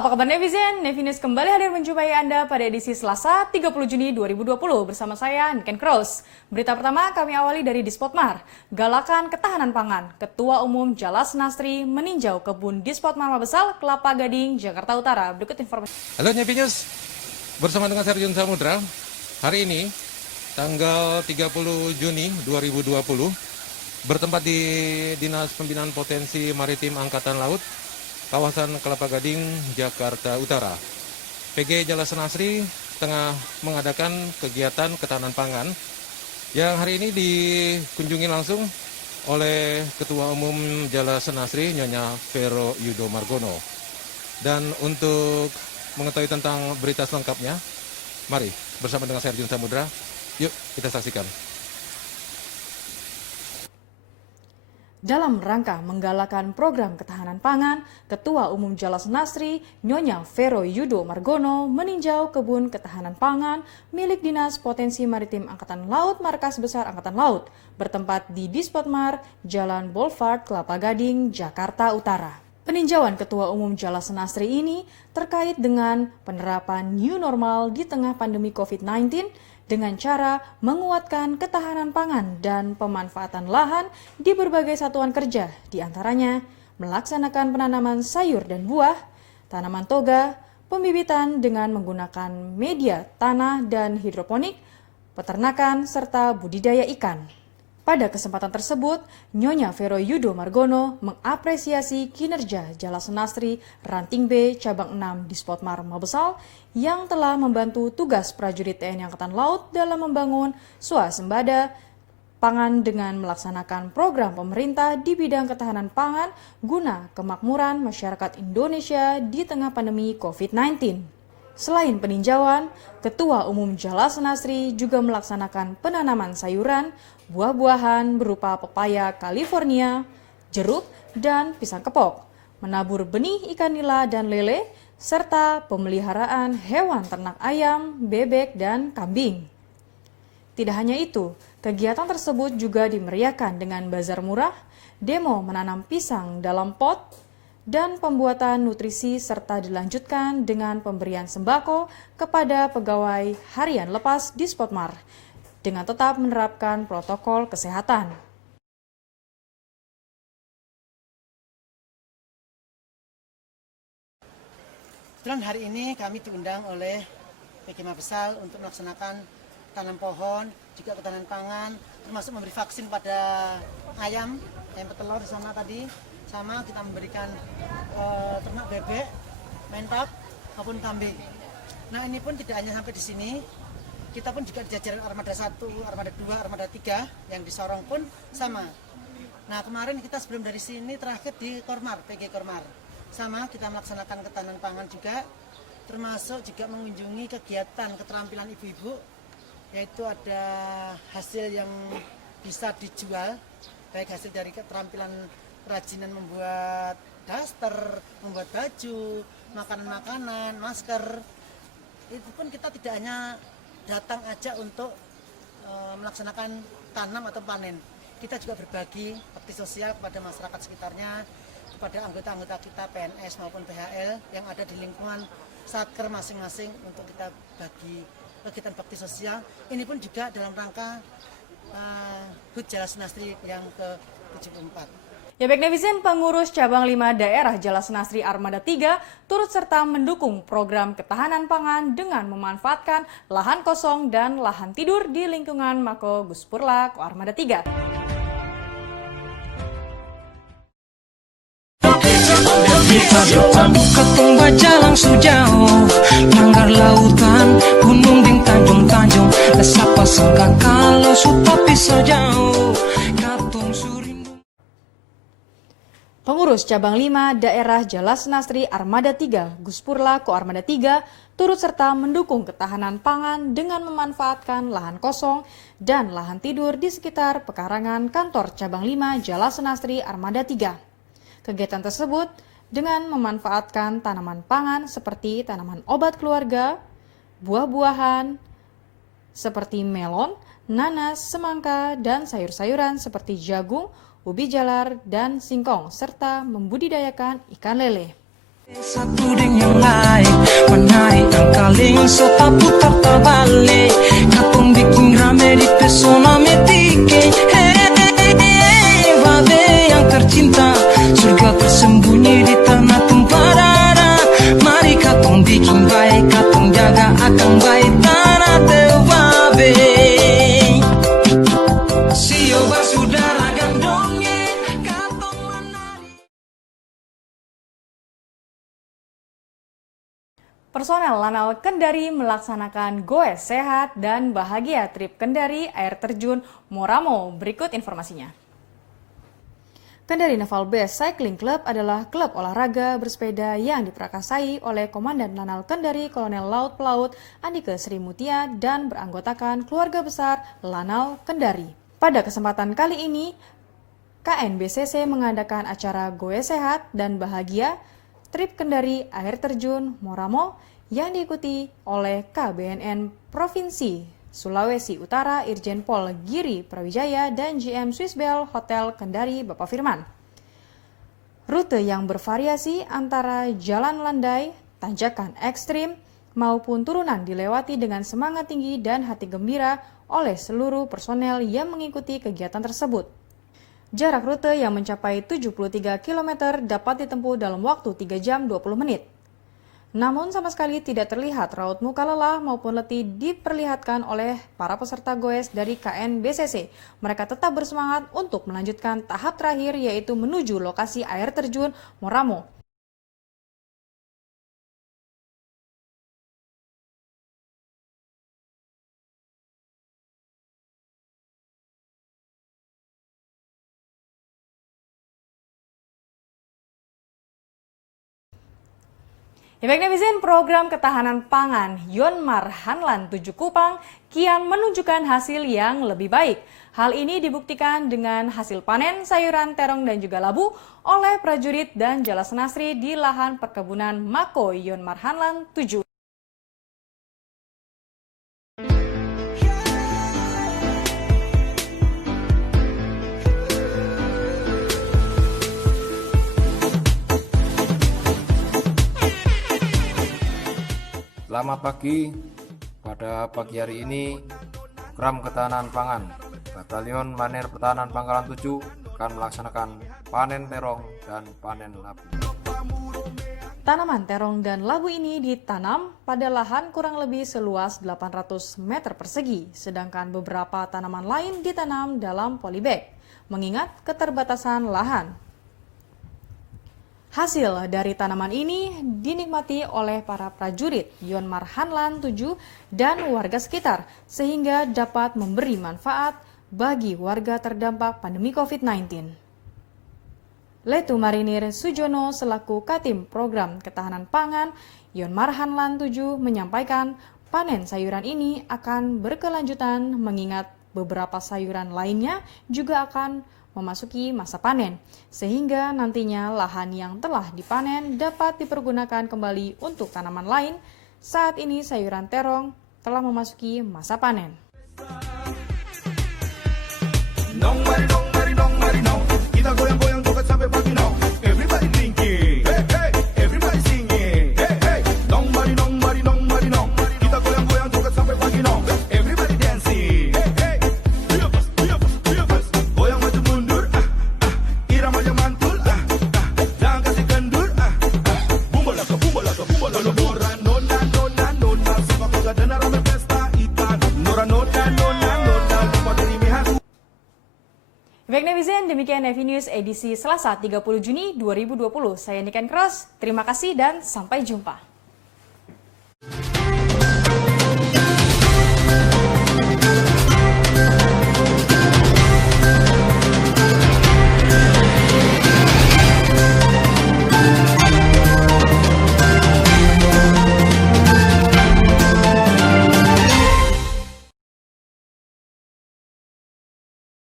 Halo, apa kabar Nevizen? Nevinus kembali hadir menjumpai Anda pada edisi Selasa 30 Juni 2020 bersama saya, Niken Cross. Berita pertama kami awali dari Dispotmar. Galakan ketahanan pangan. Ketua Umum Jalas Nasri meninjau kebun Dispotmar Mabesal, Kelapa Gading, Jakarta Utara. Berikut informasi. Halo Nevinus, bersama dengan Serjun Samudra. Hari ini, tanggal 30 Juni 2020, bertempat di Dinas Pembinaan Potensi Maritim Angkatan Laut, kawasan Kelapa Gading, Jakarta Utara. PG Jalas Nasri tengah mengadakan kegiatan ketahanan pangan yang hari ini dikunjungi langsung oleh Ketua Umum Jalas Nasri, Nyonya Vero Yudo Margono. Dan untuk mengetahui tentang berita selengkapnya, mari bersama dengan Serjun Samudra, yuk kita saksikan. Dalam rangka menggalakkan program ketahanan pangan, Ketua Umum Jalas Nasri, Nyonya Vero Yudo Margono meninjau kebun ketahanan pangan milik Dinas Potensi Maritim Angkatan Laut Markas Besar Angkatan Laut, bertempat di Dispotmar, Jalan Boulevard, Kelapa Gading, Jakarta Utara. Peninjauan Ketua Umum Jalas Nasri ini terkait dengan penerapan new normal di tengah pandemi COVID-19 dengan cara menguatkan ketahanan pangan dan pemanfaatan lahan di berbagai satuan kerja, diantaranya melaksanakan penanaman sayur dan buah, tanaman toga, pembibitan dengan menggunakan media tanah dan hidroponik, peternakan, serta budidaya ikan. Pada kesempatan tersebut, Nyonya Vero Yudo Margono mengapresiasi kinerja Jalas Nasri Ranting B Cabang 6 Dispotmar Mabesal yang telah membantu tugas prajurit TNI Angkatan Laut dalam membangun swasembada pangan dengan melaksanakan program pemerintah di bidang ketahanan pangan guna kemakmuran masyarakat Indonesia di tengah pandemi COVID-19. Selain peninjauan, Ketua Umum Jalas Nasri juga melaksanakan penanaman sayuran, buah-buahan berupa pepaya California, jeruk, dan pisang kepok, menabur benih ikan nila dan lele, serta pemeliharaan hewan ternak ayam, bebek, dan kambing. Tidak hanya itu, kegiatan tersebut juga dimeriahkan dengan bazar murah, demo menanam pisang dalam pot, dan pembuatan nutrisi serta dilanjutkan dengan pemberian sembako kepada pegawai harian lepas Dispotmar dengan tetap menerapkan protokol kesehatan. Kebetulan hari ini kami diundang oleh PG Mabesal untuk melaksanakan tanam pohon, juga ketahanan pangan, termasuk memberi vaksin pada ayam petelur di sana tadi, sama kita memberikan ternak bebek, mentok, maupun kambing. Nah ini pun tidak hanya sampai di sini, kita pun juga di jajaran Armada 1, Armada 2, Armada 3 yang di Sorong pun sama. Nah kemarin kita sebelum dari sini terakhir di Kormar, PG Kormar. Sama kita melaksanakan ketahanan pangan juga, termasuk juga mengunjungi kegiatan keterampilan ibu-ibu, yaitu ada hasil yang bisa dijual, baik hasil dari keterampilan kerajinan membuat daster, membuat baju, makanan-makanan, masker. Itu pun kita tidak hanya datang aja untuk melaksanakan tanam atau panen. Kita juga berbagi bakti sosial kepada masyarakat sekitarnya, kepada anggota-anggota kita PNS maupun PHL yang ada di lingkungan satker masing-masing untuk kita bagi kegiatan bakti sosial. Ini pun juga dalam rangka HUT Jalas Nasri yang ke-74. Ya baik Nevizen, pengurus cabang 5 daerah Jalas Nasri Armada 3 turut serta mendukung program ketahanan pangan dengan memanfaatkan lahan kosong dan lahan tidur di lingkungan Mako Guspurla Ko Armada 3. Ketong baja langsung jauh, langgar lautan, gunung ding tanjung-tanjung, lesapa sangka kalau sutapi sejauh, katong surindu. Pengurus cabang 5 daerah Jalas Nasri Armada 3 Guspurla Ko Armada 3 turut serta mendukung ketahanan pangan dengan memanfaatkan lahan kosong dan lahan tidur di sekitar pekarangan kantor cabang 5 Jalas Nasri Armada 3. Kegiatan tersebut dengan memanfaatkan tanaman pangan seperti tanaman obat keluarga, buah-buahan seperti melon, nanas, semangka, dan sayur-sayuran seperti jagung, ubi jalar, dan singkong, serta membudidayakan ikan lele. Satu dengan lain menari angkaling sota putar terbalik katong bikin rame di pesona metike. Hey, babe yang tercinta, surga tersembunyi di tanah tumpah darah. Mari katong bikin baik, katong jaga akan baik tanah teu babe. Sio basudara gandongnya katong menari. Personel Lanal Kendari melaksanakan goes sehat dan bahagia trip Kendari air terjun Moramo. Berikut informasinya. Kendari Naval Base Cycling Club adalah klub olahraga bersepeda yang diperakasai oleh Komandan Lanal Kendari Kolonel Laut Pelaut Andike Sri Mutia dan beranggotakan keluarga besar Lanal Kendari. Pada kesempatan kali ini, KNBCC mengadakan acara goes sehat dan bahagia trip Kendari air terjun Moramo yang diikuti oleh KBNN Provinsi Sulawesi Utara Irjen Pol Giri Prawijaya dan GM Swissbell Hotel Kendari Bapak Firman. Rute yang bervariasi antara jalan landai, tanjakan ekstrim, maupun turunan dilewati dengan semangat tinggi dan hati gembira oleh seluruh personel yang mengikuti kegiatan tersebut. Jarak rute yang mencapai 73 km dapat ditempuh dalam waktu 3 jam 20 menit. Namun sama sekali tidak terlihat raut muka lelah maupun letih diperlihatkan oleh para peserta goes dari KNBCC. Mereka tetap bersemangat untuk melanjutkan tahap terakhir yaitu menuju lokasi air terjun Moramo. Ya baik netizen, program ketahanan pangan Yonmar Hanlan 7 Kupang kian menunjukkan hasil yang lebih baik. Hal ini dibuktikan dengan hasil panen sayuran terong dan juga labu oleh prajurit dan Jalas Nasri di lahan perkebunan Mako Yonmar Hanlan 7. Selamat pagi. Pada pagi hari ini, Program Ketahanan Pangan Batalion Marinir Pertahanan Pangkalan 7 akan melaksanakan panen terong dan panen labu. Tanaman terong dan labu ini ditanam pada lahan kurang lebih seluas 800 meter persegi, sedangkan beberapa tanaman lain ditanam dalam polybag, mengingat keterbatasan lahan. Hasil dari tanaman ini dinikmati oleh para prajurit Yonmar Hanlan 7 dan warga sekitar, sehingga dapat memberi manfaat bagi warga terdampak pandemi COVID-19. Letu Marinir Sujono selaku Katim Program Ketahanan Pangan Yonmar Hanlan 7 menyampaikan panen sayuran ini akan berkelanjutan mengingat beberapa sayuran lainnya juga akan memasuki masa panen, sehingga nantinya lahan yang telah dipanen dapat dipergunakan kembali untuk tanaman lain. Saat ini sayuran terong telah memasuki masa panen. Kita goyang-goyang joget sampai pagi no. Everybody drinking, hey hey, everybody singing, hey hey. Nobody, nobody, nobody no. Kita goyang-goyang joget sampai pagi no. Everybody dancing, hey hey. Biabas, goyang maju mundur, iramanya mantul, jangan kasih kendur, bumbalaka, bumbalaka, bumbalaka. Nora, nona, nona, nona, suka kagak dana rame pesta ikan. Nora, nona, nona, nona, lupa dari mihaku. Baik netizen, demikian Nevi News edisi Selasa 30 Juni 2020. Saya Niken Cross, terima kasih dan sampai jumpa.